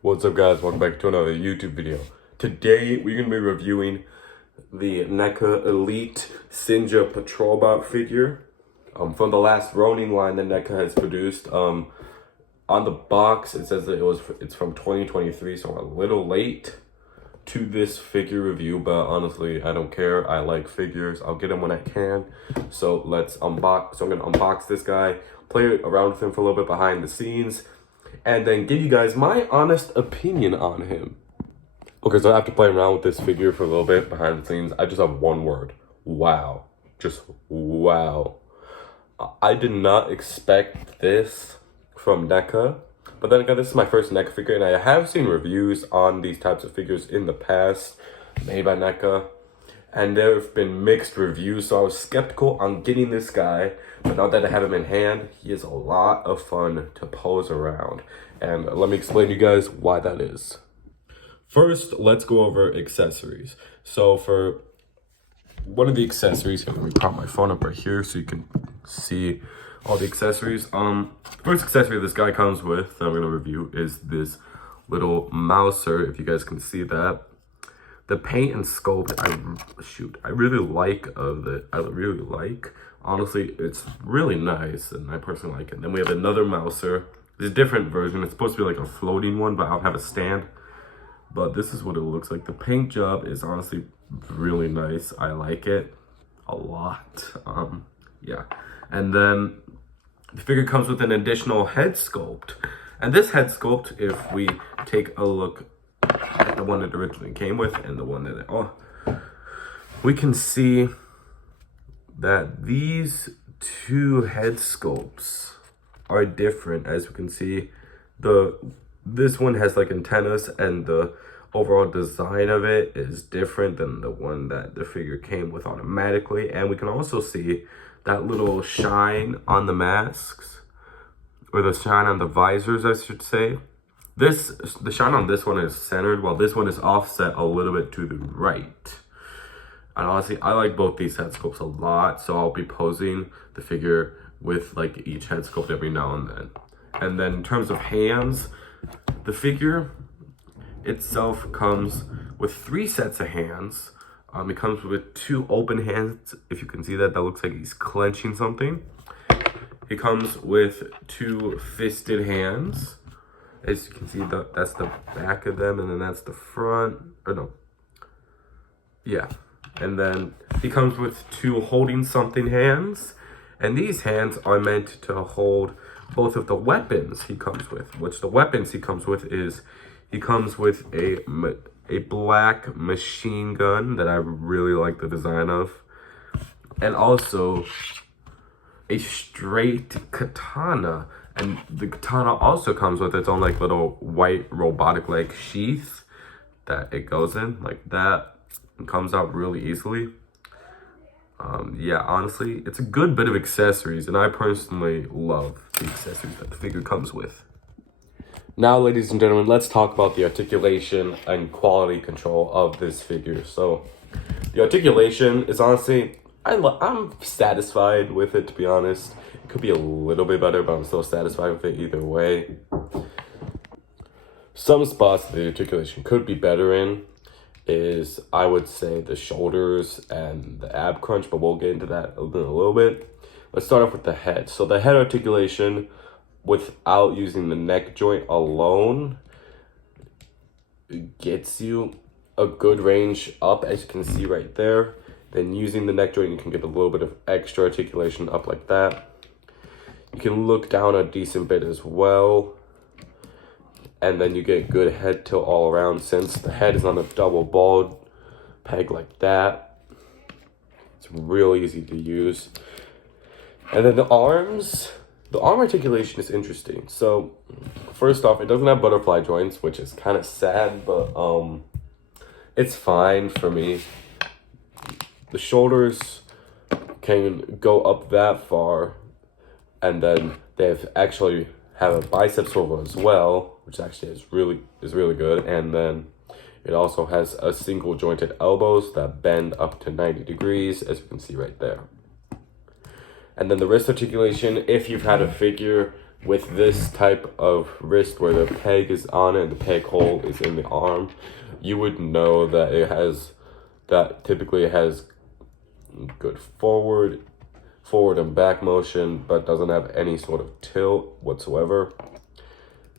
What's up, guys? Welcome back to another YouTube video. Today we're going to be reviewing the NECA Elite Sinja Patrolbot figure from the last Ronin line that NECA has produced. On the box it says that it's from 2023, so we're a little late to this figure review, but honestly I don't care. I like figures. I'll get them when I can. So let's unbox. So I'm going to unbox this guy, play around with him for a little bit behind the scenes, and then give you guys my honest opinion on him. Okay, so after playing around with this figure for a little bit behind the scenes, I just have one word. Wow. Just wow. I did not expect this from NECA. But then again, this is my first NECA figure, and I have seen reviews on these types of figures in the past made by NECA, and there have been mixed reviews, so I was skeptical on getting this guy. But now that I have him in hand, he is a lot of fun to pose around, and let me explain to you guys why that is. First, let's go over accessories. So for one of the accessories, let me prop my phone up right here so you can see all the accessories. First accessory this guy comes with that I'm gonna review is this little mouser, if you guys can see that. The paint and sculpt, I really like of it. I really like. Honestly, it's really nice, and I personally like it. Then we have another mouser. It's a different version. It's supposed to be like a floating one, but I don't have a stand. But this is what it looks like. The paint job is honestly really nice. I like it a lot. Yeah. And then the figure comes with an additional head sculpt. And this head sculpt, if we take a look at the one that originally came with and the one that we can see that these two head sculpts are different. As we can see, this one has like antennas, and the overall design of it is different than the one that the figure came with automatically. And we can also see that little shine on the masks, or the shine on the visors, I should say. The shine on this one is centered, while this one is offset a little bit to the right. And honestly, I like both these head sculpts a lot, so I'll be posing the figure with like each head sculpt every now and then. And then in terms of hands, the figure itself comes with 3 sets of hands. It comes with 2 open hands. If you can see that, that looks like he's clenching something. It comes with 2 fisted hands. As you can see, that's the back of them, and then that's the front. Or no. Yeah. And then he comes with 2 holding something hands. And these hands are meant to hold both of the weapons he comes with. Which the weapons he comes with is, he comes with a black machine gun that I really like the design of. And also a straight katana. And the katana also comes with its own like little white robotic like sheath that it goes in like that. And comes out really easily. Yeah, honestly, it's a good bit of accessories, and I personally love the accessories that the figure comes with. Now, ladies and gentlemen, let's talk about the articulation and quality control of this figure. So, the articulation is honestly, I'm satisfied with it, to be honest. It could be a little bit better, but I'm still satisfied with it either way. Some spots the articulation could be better in is, I would say, the shoulders and the ab crunch, but we'll get into that in a little bit. Let's start off with the head. So the head articulation, without using the neck joint alone, gets you a good range up, as you can see right there. Then using the neck joint, you can get a little bit of extra articulation up like that. You can look down a decent bit as well. And then you get good head tilt all around, since the head is on a double ball peg like that. It's real easy to use. And then the arm articulation is interesting. So first off, it doesn't have butterfly joints, which is kind of sad, but it's fine for me. The shoulders can go up that far, and then they actually have a bicep swivel as well, which actually is really good. And then it also has a single jointed elbows that bend up to 90 degrees, as you can see right there. And then the wrist articulation, if you've had a figure with this type of wrist where the peg is on it and the peg hole is in the arm, you would know that typically it has good forward and back motion, but doesn't have any sort of tilt whatsoever.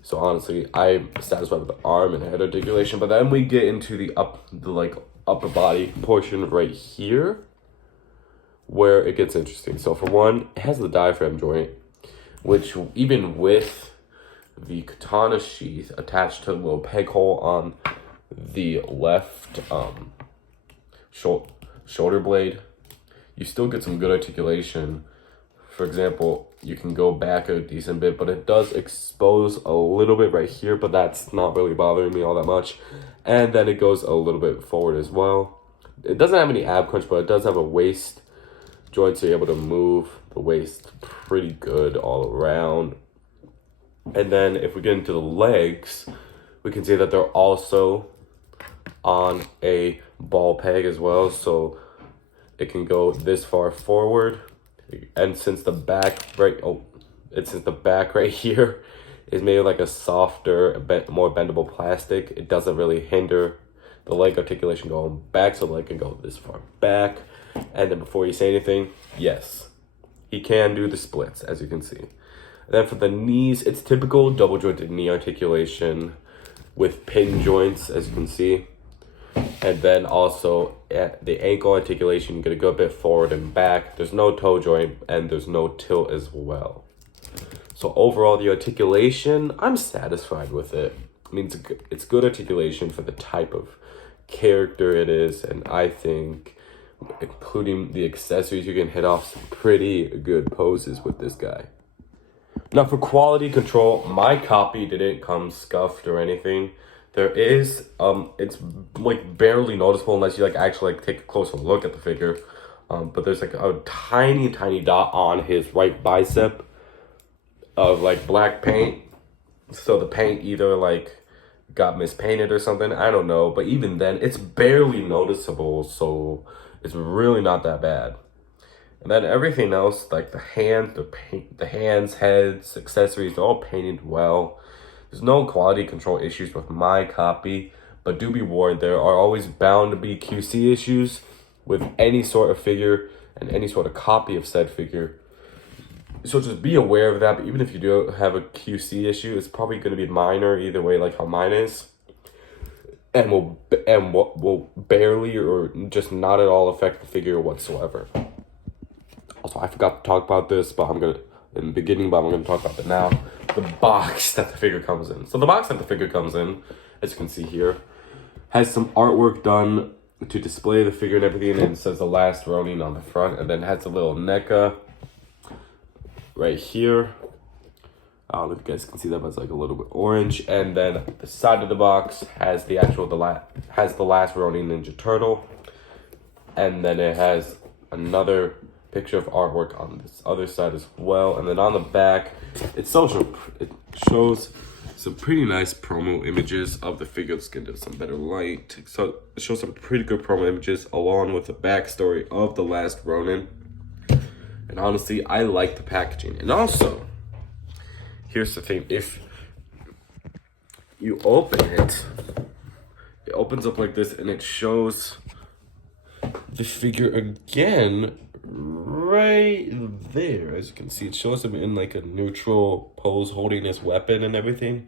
So honestly, I'm satisfied with the arm and head articulation. But then we get into the upper body portion right here, where it gets interesting. So for one, it has the diaphragm joint, which even with the katana sheath attached to the little peg hole on the left shoulder blade, you still get some good articulation. For example, you can go back a decent bit, but it does expose a little bit right here, but that's not really bothering me all that much. And then it goes a little bit forward as well. It doesn't have any ab crunch, but it does have a waist joint, so you're able to move the waist pretty good all around. And then if we get into the legs, we can see that they're also on a ball peg as well, so it can go this far forward. And since the back right here is maybe like a softer, more bendable plastic, it doesn't really hinder the leg articulation going back, so the leg can go this far back. And then before you say anything, yes, he can do the splits, as you can see. And then for the knees, it's typical double jointed knee articulation with pin joints, as you can see. And then also at the ankle articulation, you're gonna go a bit forward and back. There's no toe joint and there's no tilt as well. So overall, the articulation, I'm satisfied with it. I mean, it's good articulation for the type of character it is, and I think, including the accessories, you can hit off some pretty good poses with this guy. Now for quality control, my copy didn't come scuffed or anything. There is, it's like barely noticeable unless you actually take a closer look at the figure. But there's like a tiny dot on his right bicep of black paint. So the paint either got mispainted or something, I don't know. But even then, it's barely noticeable, so it's really not that bad. And then everything else, like the hands, heads, accessories, they're all painted well. There's no quality control issues with my copy, but do be warned, there are always bound to be QC issues with any sort of figure and any sort of copy of said figure. So just be aware of that, but even if you do have a QC issue, it's probably going to be minor either way, like how mine is. And will barely or just not at all affect the figure whatsoever. Also, I forgot to talk about this, but I'm going to talk about it now. The box that the figure comes in. So the box that the figure comes in, as you can see here, has some artwork done to display the figure and everything, and it says The Last Ronin on the front, and then has a little NECA right here. I don't know if you guys can see that, but it's a little bit orange. And then the side of the box has the Last Ronin Ninja Turtle, and then it has another picture of artwork on this other side as well. And then on the back, it shows some pretty nice promo images of the figure. Let's get into some better light. So it shows some pretty good promo images along with the backstory of The Last Ronin. And honestly, I like the packaging. And also, here's the thing. If you open it, it opens up like this and it shows the figure again right there. As you can see, it shows him in a neutral pose holding his weapon and everything.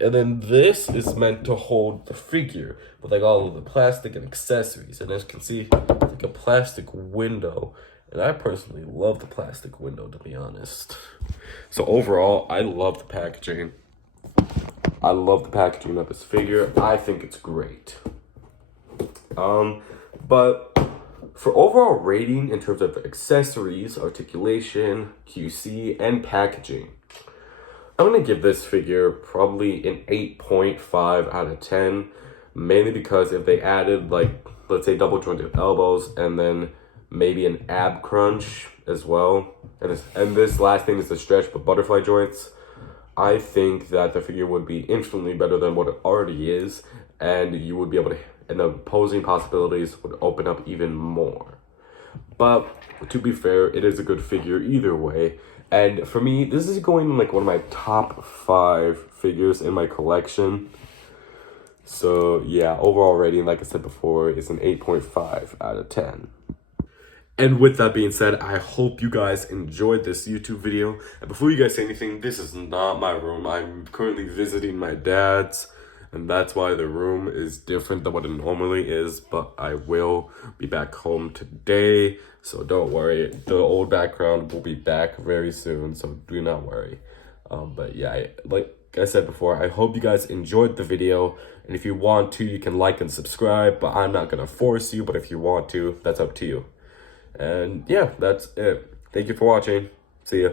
And then this is meant to hold the figure with all of the plastic and accessories. And as you can see, it's a plastic window. And I personally love the plastic window, to be honest. So overall, I love the packaging. I love the packaging of this figure. I think it's great. But for overall rating in terms of accessories, articulation, QC, and packaging, I'm going to give this figure probably an 8.5 out of 10. Mainly because if they added, let's say double jointed elbows and then maybe an ab crunch as well. And this last thing is the stretch but butterfly joints. I think that the figure would be infinitely better than what it already is. And you would be able to, and the posing possibilities would open up even more. But to be fair, it is a good figure either way. And for me, this is going in like one of my top 5 figures in my collection. So yeah, overall rating, like I said before, is an 8.5 out of 10. And with that being said, I hope you guys enjoyed this YouTube video. And before you guys say anything, this is not my room. I'm currently visiting my dad's, and that's why the room is different than what it normally is. But I will be back home today, so don't worry. The old background will be back very soon, so do not worry. But yeah, like I said before, I hope you guys enjoyed the video. And if you want to, you can like and subscribe, but I'm not gonna force you. But if you want to, that's up to you. And yeah, that's it. Thank you for watching. See ya.